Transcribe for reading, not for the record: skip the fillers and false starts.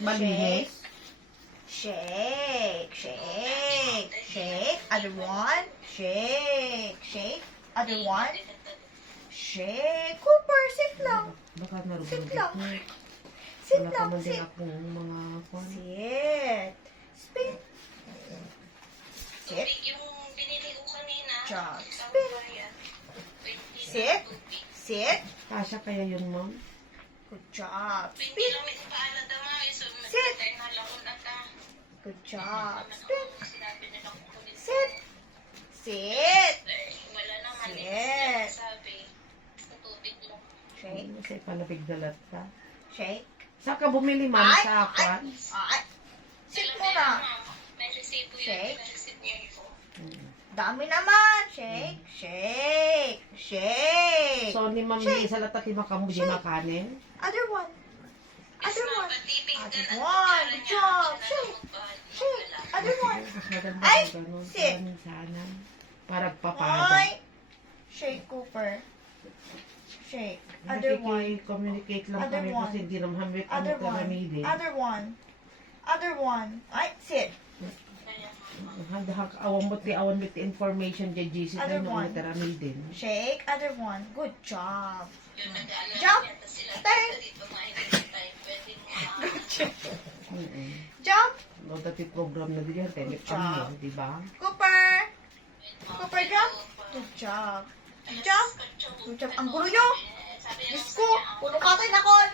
Malinis. Shake, shake, shake. Other one. Shake, shake. Other one. Shake. Cooper, sit lang. Baka narugod Sit lang. ko. Sit Wala pa lang, man din sit. akong mga kwan. Sit. Spin. Sit. Yung binili ko kanina. Job. Isang Spin. bayan. 20 Sit. tubig. Sit. Kasya kaya yun, ma'am? Good job. 20 Spin. lang may paala dama. So, Sit. matay na lang ulit ka. Good job. Ano, Spin. sinabi nila kung kulit. Sit. Sit. Wala naman. Sit. Sabi. Sa tubig lang. Shake. Kasi palabig dalat ka. Shake. Saan ka bumili, ma'am? Ay, Sa kwan? Ay. Sit Sila muna. may resibo yun. Shake. May resibo yun po. Dami naman. Shake. Shake. Shake. So, ni ma'am, Shake. sa latat ni makamuji makanin? Other one. Other Mas one. mapatipid Other ka na. one. Good job. Siya Shake. na magpahal. Shake. Other one. Mas maganda Ay, kung ganun. sit. Ganun sana. Para papada. Ay. Shake, Cooper. Shake. Other one. Communicate lang Other kami one. kasi hindi naman hamit ang Other one. karamidin. Other one. Other one. Ay, sit. Handahak awan mo ti information kay GC Other tayo one. ng karamidin. Shake. Other one. Good job. Yun, nag-aalala Jump. niya, tas sila Turn. dito mga hindi tayo pwede mo Jump. No, dati program na din yan, telecom di ba? Cooper. Cooper, jump. Good job. Jump. Good job. Ang gulo nyo. Diyos ko. Puno ka tayo na kon.